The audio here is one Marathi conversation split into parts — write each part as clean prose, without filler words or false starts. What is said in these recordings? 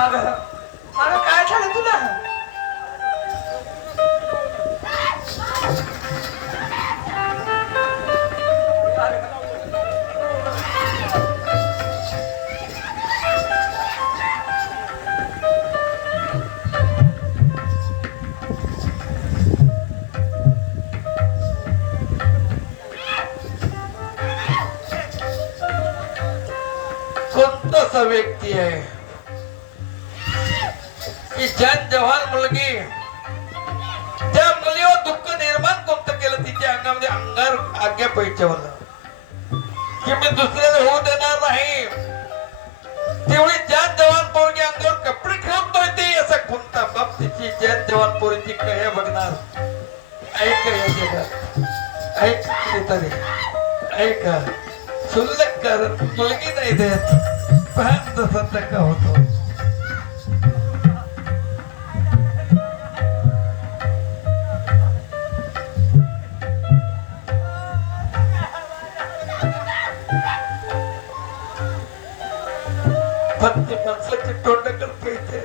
अगं अगं काय झालं तुला? कोणता व्यक्ती आहे की जन जवान मुलगी त्या मुलीवर दुःख निर्माण कोणतं केलं तिच्या अंगामध्ये अंगार आज्ञा पैचवलं की मी दुसऱ्याला होऊ देणार नाही. तेवढी जन जवान पोरगी अंगावर कपडे ठेवतोय ते असा कोणता बाप तिची जन जवान पोरीची कहे बघणार. ऐक या जगात ऐक तरी ऐक शुल्लक कर मुलगी नाही देत पण तसा टक्का होतो. पण ते माणसाची तोंड करता येते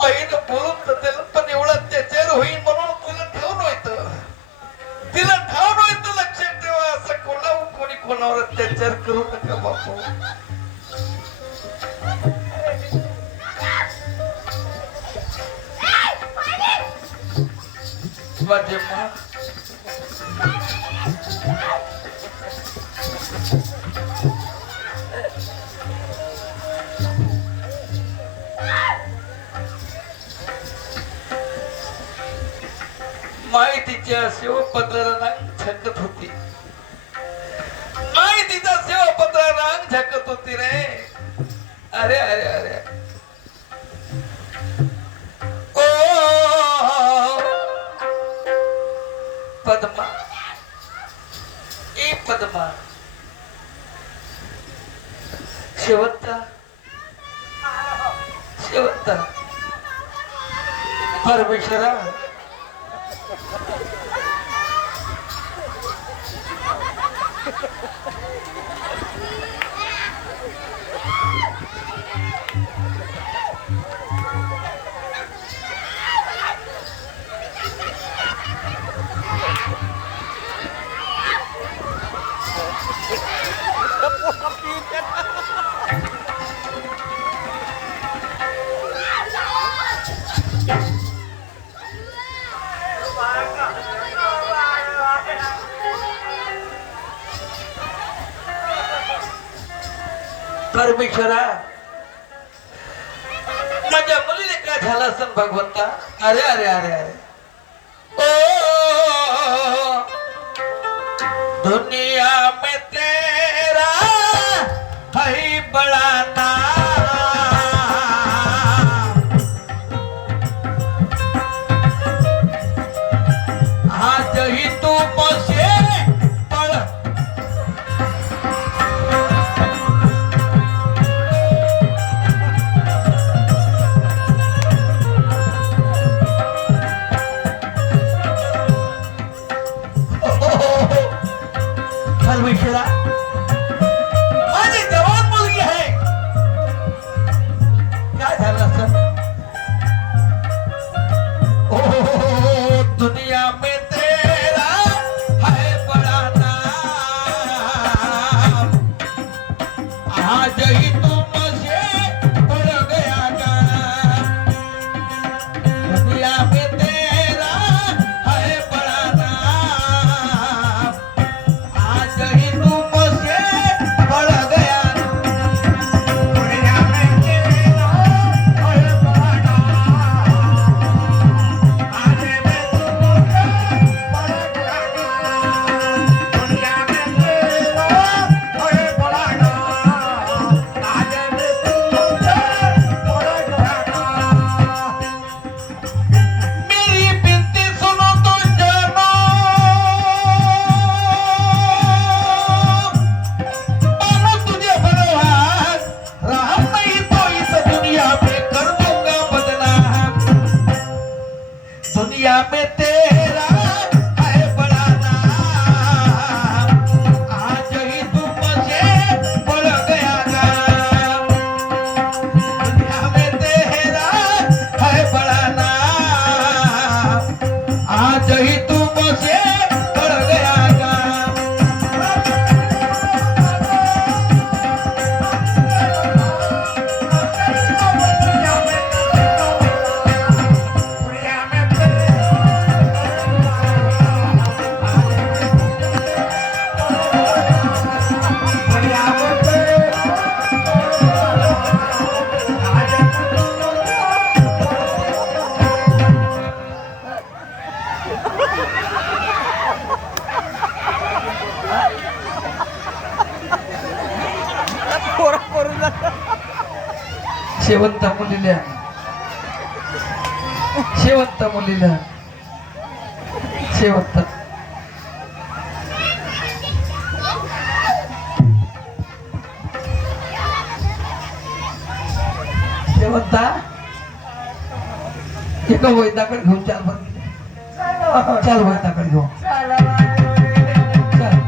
बहीण बोलून तर पण एवढा त्याच्यावर होईल म्हणून तुला ठेवून होतं तिला ठाऊन होतं. लक्षात ठेवा असं कोणी कोणावर अत्याचार करू नका बापू. माझे मा माय तिच्या शिवपत्राला झटत होती. माय तिच्या शिवपत्राला झटत होती रे. अरे अरे अरे ओ पद्मा ए पद्मा शेवंता शेवंता परमेश्वरा परमेश्वरा माझ्या मुलीने काय झालं असं भगवंता. अरे अरे अरे अरे ओ दुनिया में तेरा है बड़ा नाम आज ही तू बसे पड़ परमेश्वरा माझी जवान मुलगी आहे. काय झालं असं? ओ दुनिया में तेरा है बड़ा नाम आज ही तुम से पड़ गया काम. दुनिया में तेरा है बड़ा नाम आज ही तुम से शेवंत मुलीला शेवंत मुलीला शेवंत शेवंता एका वैद्याकडे घेऊन चाल बरं चाल वैद्याकडे घेऊन चाल.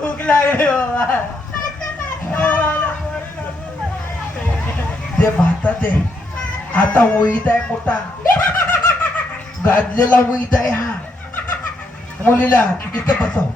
भूक लागली बाबा. ते भातात आहे आता वैद आहे मोठा गाजलेला वैद आहे हा मुलीला इथं बसव